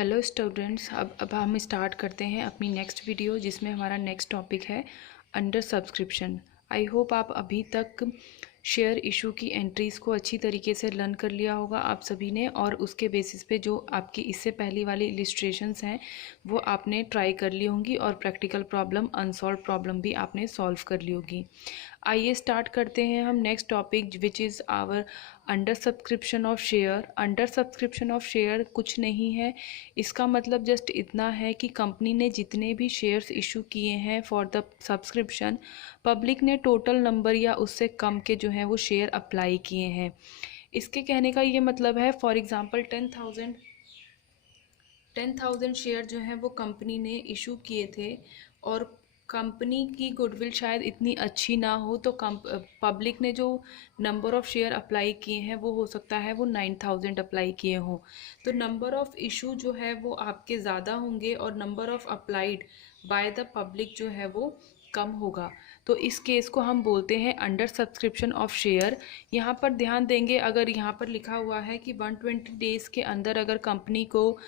Hello students, अब हम start करते हैं अपनी नेक्स्ट वीडियो, जिसमें हमारा नेक्स्ट टॉपिक है अंडर सब्सक्रिप्शन। आई होप आप अभी तक शेयर इशू की एंट्रीज़ को अच्छी तरीके से लर्न कर लिया होगा आप सभी ने, और उसके बेसिस पे जो आपकी इससे पहली वाली इलिस्ट्रेशंस हैं वो आपने ट्राई कर ली होंगी, और प्रैक्टिकल प्रॉब्लम, अनसॉल्व प्रॉब्लम भी आपने सॉल्व कर ली होगी। आइए स्टार्ट करते हैं हम next topic, which is our under subscription of share. Under subscription of share कुछ नहीं है, इसका मतलब जस्ट इतना है कि कंपनी ने जितने भी शेयर्स इशू किए हैं फॉर द सब्सक्रिप्शन, पब्लिक ने टोटल नंबर या उससे कम के जो हैं वो शेयर अप्लाई किए हैं। इसके कहने का ये मतलब है, फॉर एग्जांपल 10,000 शेयर जो हैं वो कंपनी ने इशू किए थे, और कंपनी की गुडविल शायद इतनी अच्छी ना हो, तो पब्लिक ने जो नंबर ऑफ़ शेयर अप्लाई किए हैं वो हो सकता है वो 9,000 अप्लाई किए हों। तो नंबर ऑफ़ इशू जो है वो आपके ज़्यादा होंगे, और number of applied by the public जो है वो कम होगा। तो इस केस को हम बोलते हैं अंडर सब्सक्रिप्शन ऑफ शेयर। यहाँ पर ध्यान देंगे, अगर यहाँ पर लिखा हुआ है कि 120 डेज़ के अंदर अगर कंपनी को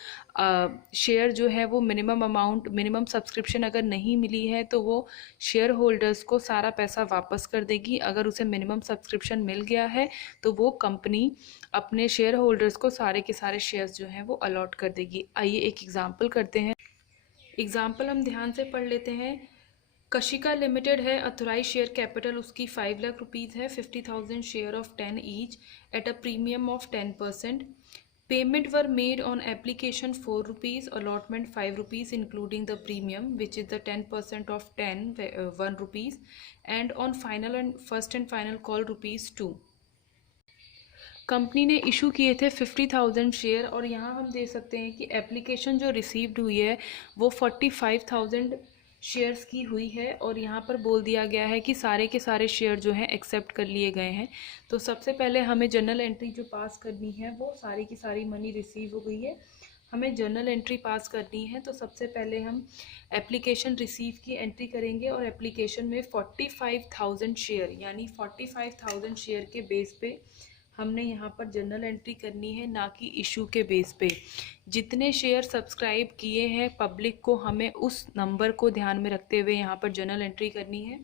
शेयर जो है वो मिनिमम अमाउंट, मिनिमम सब्सक्रिप्शन अगर नहीं मिली है, तो वो शेयर होल्डर्स को सारा पैसा वापस कर देगी। अगर उसे मिनिमम सब्सक्रिप्शन मिल गया है तो वो कंपनी अपने शेयर होल्डर्स को सारे के सारे शेयर्स जो हैं वो अलॉट कर देगी। आइए एक एग्जांपल करते हैं। एग्जाम्पल हम ध्यान से पढ़ लेते हैं। कशिका लिमिटेड है, अथोराइज शेयर कैपिटल उसकी 5 लाख रुपीज़ है, 50,000 share of 10 each at a premium of 10%। Payment were made on application 4 rupees, allotment 5 rupees including the premium which is the 10% of 10 1 rupees, and on final and first and final call ₹2। Company ने issue किए थे 50,000 share, और यहाँ हम देख सकते हैं कि एप्लीकेशन जो रिसीव्ड हुई है वो 45,000 शेयर्स की हुई है, और यहाँ पर बोल दिया गया है कि सारे के सारे शेयर जो हैं एक्सेप्ट कर लिए गए हैं। तो सबसे पहले हमें जर्नल एंट्री जो पास करनी है, वो सारी की सारी मनी रिसीव हो गई है, हमें जर्नल एंट्री पास करनी है। तो सबसे पहले हम एप्लीकेशन रिसीव की एंट्री करेंगे, और एप्लीकेशन में 45,000 शेयर यानी 45,000 शेयर के बेस पे हमने यहाँ पर जर्नल एंट्री करनी है, ना कि इशू के बेस पे। जितने शेयर सब्सक्राइब किए हैं पब्लिक को, हमें उस नंबर को ध्यान में रखते हुए यहाँ पर जर्नल एंट्री करनी है।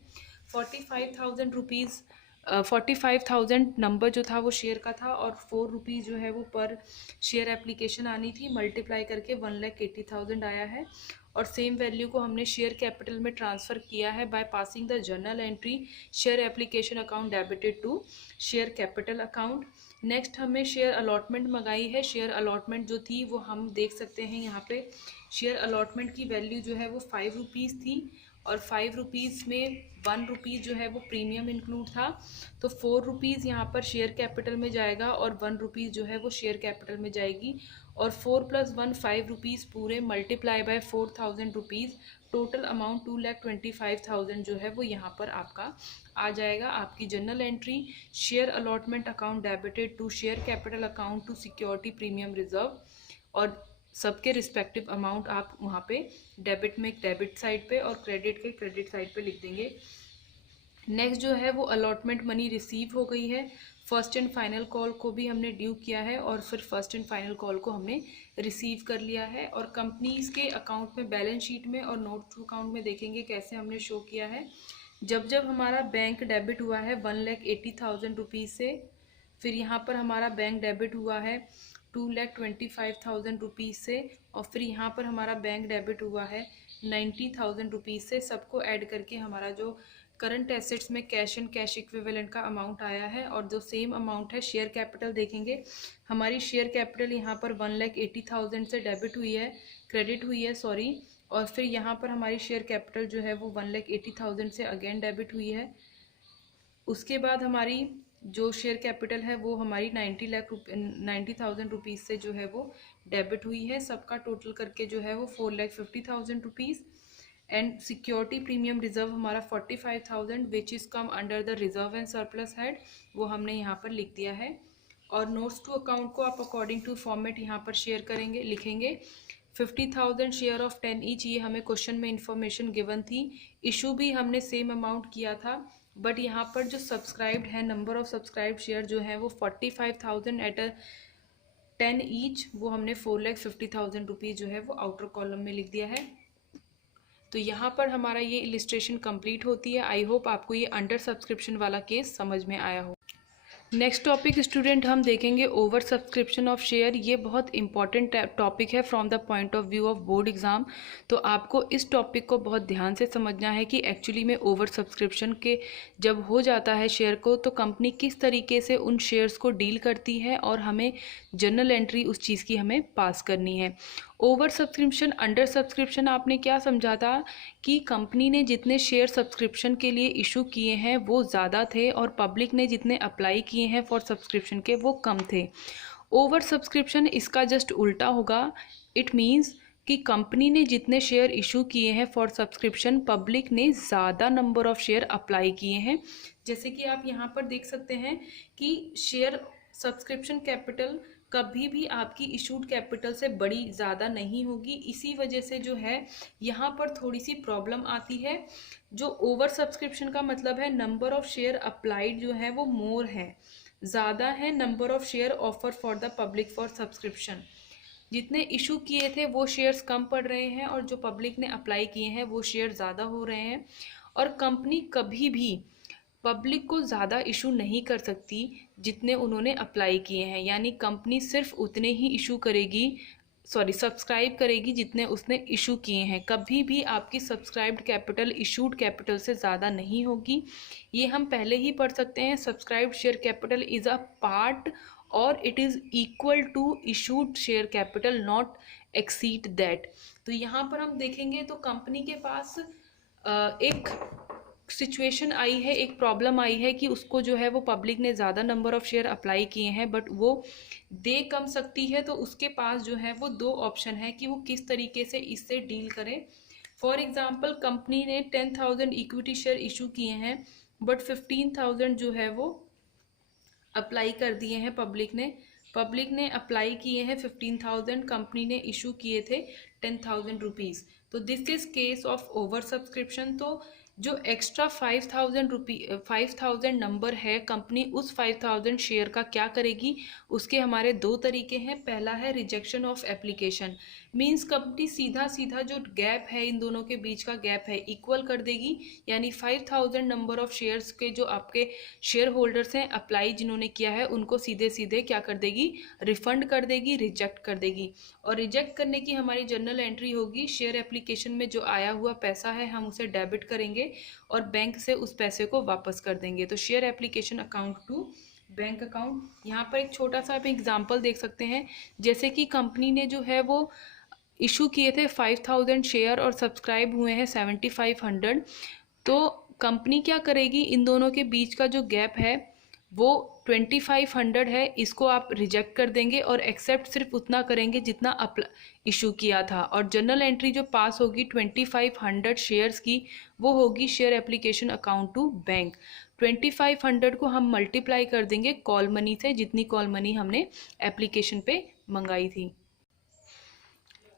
45,000 नंबर जो था वो शेयर का था, और 4 रुपीज़ जो है वो पर शेयर एप्लीकेशन आनी थी, मल्टीप्लाई करके 1,80,000 आया है। और सेम वैल्यू को हमने शेयर कैपिटल में ट्रांसफ़र किया है by passing the journal entry share application account debited to share capital account. Next हमें शेयर अलॉटमेंट मंगाई है। शेयर अलॉटमेंट जो थी वो हम देख सकते हैं यहाँ पे, शेयर अलॉटमेंट की वैल्यू जो है वो 5 रुपीज़ थी, और 5 रुपीज़ में 1 रुपीज़ जो है वो प्रीमियम इंक्लूड था। तो 4 रुपीज़ यहाँ पर शेयर कैपिटल में जाएगा, और 1 रुपीज़ जो है वो शेयर कैपिटल में जाएगी, और 4 + 1 5 रुपीज़ पूरे multiply by 4,000 rupees, total amount 2,25,000 जो है वो यहाँ पर आपका आ जाएगा। आपकी journal entry share allotment account debited to share capital account to security premium reserve, और सबके रिस्पेक्टिव अमाउंट आप वहाँ पे डेबिट में डेबिट साइड पे और क्रेडिट के क्रेडिट साइड पे लिख देंगे। नेक्स्ट जो है वो अलॉटमेंट मनी रिसीव हो गई है। फर्स्ट एंड फाइनल कॉल को भी हमने ड्यू किया है, और फिर फर्स्ट एंड फाइनल कॉल को हमने रिसीव कर लिया है। और कंपनीज के अकाउंट में, बैलेंस शीट में और नोट टू अकाउंट में देखेंगे कैसे हमने शो किया है। जब जब हमारा बैंक डेबिट हुआ है 1,80,000 रुपीज़ से, फिर यहाँ पर हमारा बैंक डेबिट हुआ है 2,25,000 रुपीज़ से, और फिर यहाँ पर हमारा बैंक डेबिट हुआ है 90,000 रुपीज़ से, सबको ऐड करके हमारा जो करंट एसेट्स में कैश एंड कैश इक्विवेलेंट का अमाउंट आया है। और जो सेम अमाउंट है शेयर कैपिटल देखेंगे, हमारी शेयर कैपिटल यहाँ पर 1,80,000 से डेबिट हुई है, क्रेडिट हुई है सॉरी, और फिर यहाँ पर हमारी शेयर कैपिटल जो है वो 1,80,000 से अगेन डेबिट हुई है। उसके बाद हमारी जो शेयर कैपिटल है वो हमारी 90,000 रुपीज़ से जो है वो डेबिट हुई है। सबका टोटल करके जो है वो 4,50,000 rupees, and security premium reserve हमारा 45,000 which is come under the reserve and surplus head, वो हमने यहाँ पर लिख दिया है। और नोट्स टू अकाउंट को आप अकॉर्डिंग टू फॉर्मेट यहाँ पर शेयर करेंगे, लिखेंगे 50,000 शेयर ऑफ 10 ईच, ये हमें क्वेश्चन में इंफॉर्मेशन गिवन थी। इशू भी हमने सेम अमाउंट किया था, बट यहाँ पर जो सब्सक्राइब्ड है, नंबर ऑफ सब्सक्राइब्ड शेयर जो है वो 45,000 एट अ 10 ईच, वो हमने 4,50,000 रुपीज़ जो है वो आउटर कॉलम में लिख दिया है। तो यहाँ पर हमारा ये इलिस्ट्रेशन कंप्लीट होती है। आई होप आपको ये अंडर सब्सक्रिप्शन वाला केस समझ में आया हो। नेक्स्ट टॉपिक स्टूडेंट हम देखेंगे ओवर सब्सक्रिप्शन ऑफ शेयर। ये बहुत इंपॉर्टेंट टॉपिक है from the point of view of board exam. तो आपको इस टॉपिक को बहुत ध्यान से समझना है कि एक्चुअली में ओवर सब्सक्रिप्शन के जब हो जाता है शेयर को तो कंपनी किस तरीके से उन शेयर्स को डील करती है और हमें जर्नल एंट्री उस चीज़ की हमें पास करनी है। ओवर सब्सक्रिप्शन, अंडर सब्सक्रिप्शन आपने क्या समझा था कि कंपनी ने जितने शेयर सब्सक्रिप्शन के लिए इशू किए हैं वो ज़्यादा थे और पब्लिक ने जितने अप्लाई किए हैं फॉर सब्सक्रिप्शन के वो कम थे। ओवर सब्सक्रिप्शन इसका जस्ट उल्टा होगा। इट मीन्स कि कंपनी ने जितने शेयर इशू किए हैं फॉर सब्सक्रिप्शन, पब्लिक ने ज़्यादा नंबर ऑफ शेयर अप्लाई किए हैं। जैसे कि आप यहाँ पर देख सकते हैं कि शेयर सब्सक्रिप्शन कैपिटल कभी भी आपकी इशूड कैपिटल से बड़ी ज़्यादा नहीं होगी। इसी वजह से जो है यहाँ पर थोड़ी सी प्रॉब्लम आती है। जो ओवर सब्सक्रिप्शन का मतलब है नंबर ऑफ शेयर अप्लाइड जो है वो मोर है, ज़्यादा है number of share offer for the public for subscription. जितने इशू किए थे वो शेयर्स कम पड़ रहे हैं और जो पब्लिक ने अप्लाई किए हैं वो शेयर ज़्यादा हो रहे हैं। और कंपनी कभी भी पब्लिक को ज़्यादा इशू नहीं कर सकती जितने उन्होंने अप्लाई किए हैं, यानी कंपनी सिर्फ उतने ही इशू करेगी, सब्सक्राइब करेगी जितने उसने इशू किए हैं। कभी भी आपकी सब्सक्राइब्ड कैपिटल इशूड कैपिटल से ज़्यादा नहीं होगी। ये हम पहले ही पढ़ सकते हैं। Subscribed share capital is a part और it is equal to issued share capital, not exceed that. तो यहाँ पर हम देखेंगे तो कंपनी के पास एक सिचुएशन आई है, एक प्रॉब्लम आई है कि उसको जो है वो पब्लिक ने ज़्यादा नंबर ऑफ शेयर अप्लाई किए हैं बट वो दे कम सकती है। तो उसके पास जो है वो दो ऑप्शन है कि वो किस तरीके से इससे डील करे। फॉर एग्जांपल कंपनी ने 10,000 इक्विटी शेयर इशू किए हैं बट 15,000 जो है वो अप्लाई कर दिए हैं पब्लिक ने अप्लाई किए हैं 15,000, कंपनी ने इशू किए थे 10,000 रुपीज़। तो this is case of over subscription. तो जो एक्स्ट्रा 5,000 नंबर है, कंपनी उस 5,000 शेयर का क्या करेगी, उसके हमारे दो तरीके हैं। पहला है rejection of application, means company सीधा सीधा जो गैप है, इन दोनों के बीच का गैप है, इक्वल कर देगी। यानी 5,000 नंबर ऑफ शेयर्स के जो आपके शेयर होल्डर्स हैं अप्लाई जिन्होंने किया है उनको सीधे सीधे क्या कर देगी, रिफंड कर देगी, रिजेक्ट कर देगी। और रिजेक्ट करने की हमारी जर्नल एंट्री होगी, शेयर एप्लीकेशन में जो आया हुआ पैसा है हम उसे डेबिट करेंगे और बैंक से उस पैसे को वापस कर देंगे। तो share application account to bank account. यहाँ पर एक छोटा सा आप एग्जाम्पल देख सकते हैं। जैसे कि कंपनी ने जो है वो इशू किए थे 5,000 शेयर और सब्सक्राइब हुए हैं 7,500। तो कंपनी क्या करेगी, इन दोनों के बीच का जो गैप है वो 2,500 है, इसको आप रिजेक्ट कर देंगे और एक्सेप्ट सिर्फ उतना करेंगे जितना इशू किया था। और जर्नल एंट्री जो पास होगी 2,500 शेयर्स की वो होगी share application account to bank. 2,500 को हम मल्टीप्लाई कर देंगे कॉल मनी से, जितनी कॉल मनी हमने एप्लीकेशन पे मंगाई थी।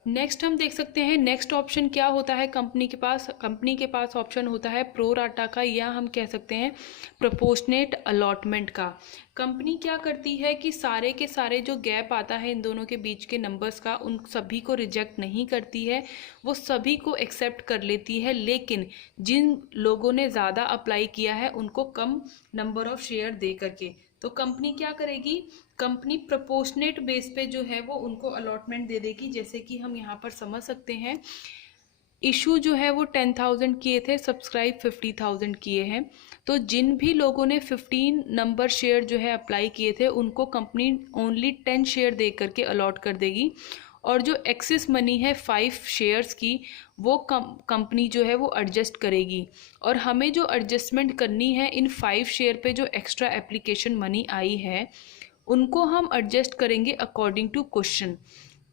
नेक्स्ट हम देख सकते हैं नेक्स्ट ऑप्शन क्या होता है कंपनी के पास ऑप्शन होता है प्रो राटा का, या हम कह सकते हैं प्रोपोर्शनेट अलॉटमेंट का। कंपनी क्या करती है कि सारे के सारे जो गैप आता है इन दोनों के बीच के नंबर्स का, उन सभी को रिजेक्ट नहीं करती है, वो सभी को एक्सेप्ट कर लेती है। लेकिन जिन लोगों ने ज़्यादा अप्लाई किया है उनको कम नंबर ऑफ शेयर दे करके, तो कंपनी क्या करेगी, कंपनी प्रोपोर्शनेट बेस पे जो है वो उनको अलॉटमेंट दे देगी। जैसे कि हम यहाँ पर समझ सकते हैं, इशू जो है वो 10,000 किए थे, सब्सक्राइब 50,000 किए हैं। तो जिन भी लोगों ने 15 नंबर शेयर जो है अप्लाई किए थे उनको कंपनी ओनली 10 शेयर दे करके अलॉट कर देगी। और जो एक्सेस मनी है 5 शेयर्स की वो कंपनी जो है वो एडजस्ट करेगी। और हमें जो एडजस्टमेंट करनी है इन 5 शेयर पे जो एक्स्ट्रा एप्लीकेशन मनी आई है उनको हम एडजस्ट करेंगे अकॉर्डिंग टू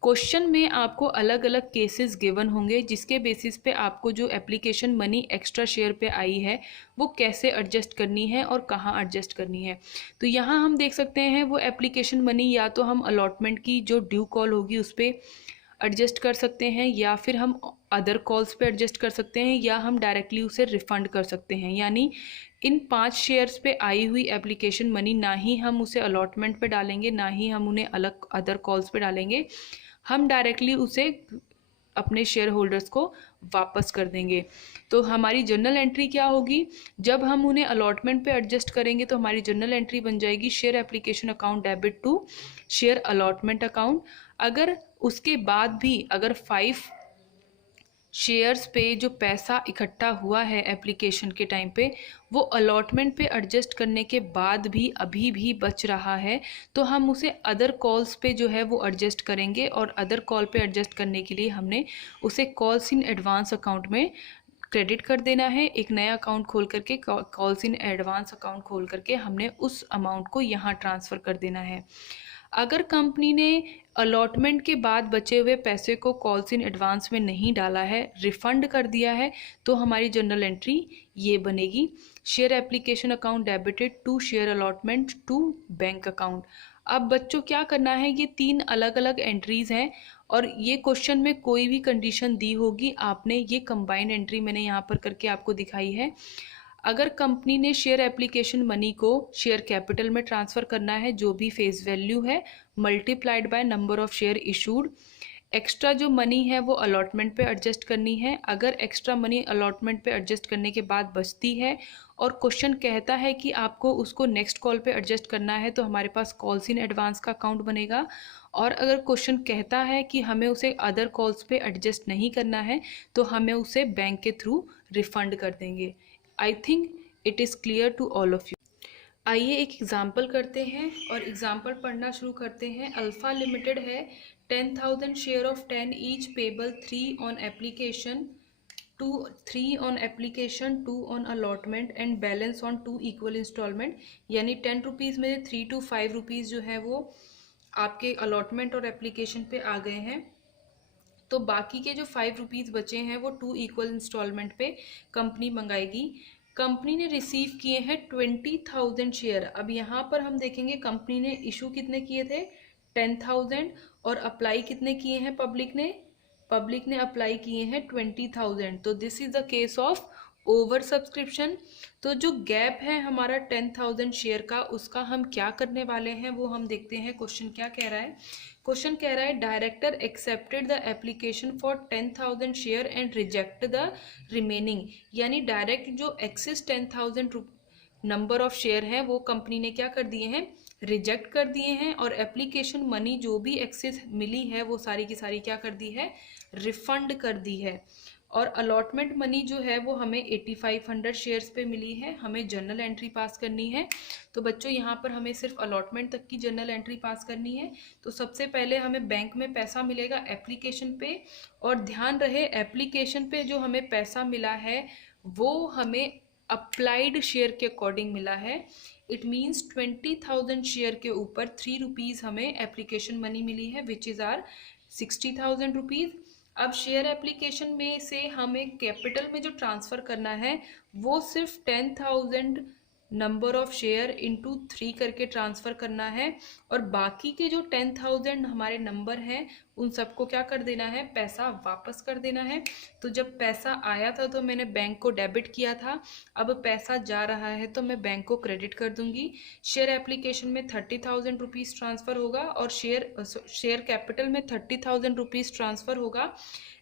क्वेश्चन में आपको अलग अलग केसेस गिवन होंगे जिसके बेसिस पे आपको जो एप्लीकेशन मनी एक्स्ट्रा शेयर पे आई है वो कैसे एडजस्ट करनी है और कहाँ एडजस्ट करनी है। तो यहाँ हम देख सकते हैं वो एप्लीकेशन मनी या तो हम अलॉटमेंट की जो ड्यू कॉल होगी उस पर एडजस्ट कर सकते हैं, या फिर हम अदर कॉल्स पे एडजस्ट कर सकते हैं, या हम डायरेक्टली उसे रिफ़ंड कर सकते हैं। यानी इन 5 शेयर्स पे आई हुई एप्लीकेशन मनी ना ही हम उसे अलॉटमेंट पे डालेंगे, ना ही हम उन्हें अलग अदर कॉल्स पे डालेंगे, हम डायरेक्टली उसे अपने शेयर होल्डर्स को वापस कर देंगे। तो हमारी जर्नल एंट्री क्या होगी, जब हम उन्हें अलॉटमेंट पे एडजस्ट करेंगे तो हमारी जर्नल एंट्री बन जाएगी share application account debit to share allotment account. अगर उसके बाद भी अगर 5 शेयर्स पे जो पैसा इकट्ठा हुआ है एप्लीकेशन के टाइम पे, वो अलॉटमेंट पे एडजस्ट करने के बाद भी अभी भी बच रहा है, तो हम उसे अदर कॉल्स पे जो है वो एडजस्ट करेंगे। और अदर कॉल पे एडजस्ट करने के लिए हमने उसे कॉल्स इन एडवांस अकाउंट में क्रेडिट कर देना है। एक नया अकाउंट खोल करके, कॉल्स इन एडवांस अकाउंट खोल करके हमने उस अमाउंट को यहाँ ट्रांसफ़र कर देना है। अगर कंपनी ने अलॉटमेंट के बाद बचे हुए पैसे को कॉल्स इन एडवांस में नहीं डाला है, रिफंड कर दिया है, तो हमारी जर्नल एंट्री ये बनेगी, share application account debited to share allotment to bank account. अब बच्चों क्या करना है, ये 3 अलग अलग एंट्रीज हैं और ये क्वेश्चन में कोई भी कंडीशन दी होगी, आपने ये कंबाइंड एंट्री मैंने यहाँ पर करके आपको दिखाई है। अगर कंपनी ने शेयर एप्लीकेशन मनी को शेयर कैपिटल में ट्रांसफ़र करना है, जो भी फेस वैल्यू है multiplied by number of share issued, extra जो मनी है वो अलॉटमेंट पे एडजस्ट करनी है। अगर एक्स्ट्रा मनी अलॉटमेंट पे एडजस्ट करने के बाद बचती है और क्वेश्चन कहता है कि आपको उसको नेक्स्ट कॉल पे एडजस्ट करना है, तो हमारे पास कॉल्स इन एडवांस का अकाउंट बनेगा। और अगर क्वेश्चन कहता है कि हमें उसे अदर कॉल्स पे एडजस्ट नहीं करना है, तो हमें उसे बैंक के थ्रू रिफंड कर देंगे। I think it is clear to all of you. आइए एक एग्जाम्पल करते हैं और एग्जाम्पल पढ़ना शुरू करते हैं। अल्फा लिमिटेड है, 10,000 share of 10 each payable 3 on application, 3 on application, 2 on allotment and balance on 2 equal instalment. यानी 10 रुपीज़ में 3 to 5 रुपीज़ जो है वो आपके अलॉटमेंट और एप्लीकेशन पे आ गए हैं, तो बाकी के जो 5 रुपीज़ बचे हैं वो 2 इक्वल इंस्टॉलमेंट पे कंपनी मंगाएगी। कंपनी ने रिसीव किए हैं 20,000 शेयर। अब यहाँ पर हम देखेंगे कंपनी ने इशू कितने किए थे, 10,000, और अप्लाई कितने किए हैं पब्लिक ने अप्लाई किए हैं 20,000। तो this is the case of over subscription. तो जो गैप है हमारा 10,000 शेयर का, उसका हम क्या करने वाले हैं वो हम देखते हैं। क्वेश्चन क्या कह रहा है, क्वेश्चन कह रहा है director accepted the application for 10,000 share and reject the remaining. यानी डायरेक्ट जो एक्सिस 10,000 नंबर ऑफ शेयर हैं वो कंपनी ने क्या कर दिए हैं, रिजेक्ट कर दिए हैं। और एप्लीकेशन मनी जो भी एक्सेस मिली है वो सारी की सारी क्या कर दी है, रिफंड कर दी है। और अलॉटमेंट मनी जो है वो हमें 8500 शेयर्स पे मिली है, हमें जर्नल एंट्री पास करनी है। तो बच्चों यहाँ पर हमें सिर्फ अलॉटमेंट तक की जर्नल एंट्री पास करनी है। तो सबसे पहले हमें बैंक में पैसा मिलेगा एप्लीकेशन पे, और ध्यान रहे एप्लीकेशन पे जो हमें पैसा मिला है वो हमें अप्लाइड शेयर के अकॉर्डिंग मिला है। इट मीन्स 20,000 शेयर के ऊपर 3 रुपीज़ हमें एप्लीकेशन मनी मिली है, विच इज़ आर 60,000 रुपीज़। अब शेयर एप्लीकेशन में से हमें कैपिटल में जो ट्रांसफ़र करना है वो सिर्फ 10,000 नंबर ऑफ शेयर इंटू 3 करके ट्रांसफ़र करना है, और बाकी के जो 10,000 हमारे नंबर हैं उन सबको क्या कर देना है, पैसा वापस कर देना है। तो जब पैसा आया था तो मैंने बैंक को डेबिट किया था, अब पैसा जा रहा है तो मैं बैंक को क्रेडिट कर दूंगी। शेयर एप्लीकेशन में 30,000 रुपीज़ ट्रांसफ़र होगा और शेयर कैपिटल में 30,000 रुपीज़ ट्रांसफ़र होगा।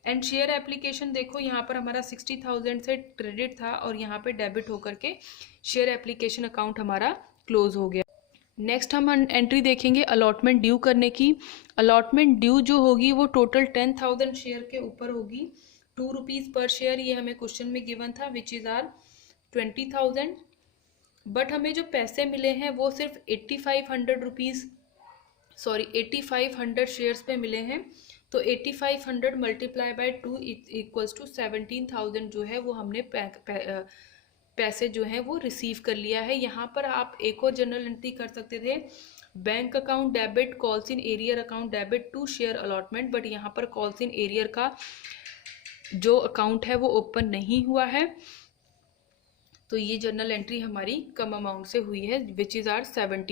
एंड शेयर एप्लीकेशन देखो यहाँ पर हमारा 60,000 से क्रेडिट था और यहाँ पे डेबिट होकर के शेयर एप्लीकेशन अकाउंट हमारा क्लोज हो गया। नेक्स्ट हम एंट्री देखेंगे अलॉटमेंट ड्यू करने की। अलॉटमेंट ड्यू जो होगी वो टोटल 10,000 शेयर के ऊपर होगी, 2 रुपीज़ पर शेयर, ये हमें क्वेश्चन में गिवन था, विच इज़ आर 20,000। बट हमें जो पैसे मिले हैं वो सिर्फ 8,500 रुपीज़, सॉरी 8,500 शेयर्स पे मिले हैं। तो 8,500 मल्टीप्लाई बाय 2 इक्वल्स टू 17,000 जो है वो हमने पैसे जो हैं वो रिसीव कर लिया है। यहाँ पर आप एक और जनरल एंट्री कर सकते थे, bank account debit calls in arrear account debit to share allotment, but यहाँ पर कॉल्स इन एरियर का जो अकाउंट है वो ओपन नहीं हुआ है, तो ये जनरल एंट्री हमारी कम अमाउंट से हुई है, विच इज़ आर 70।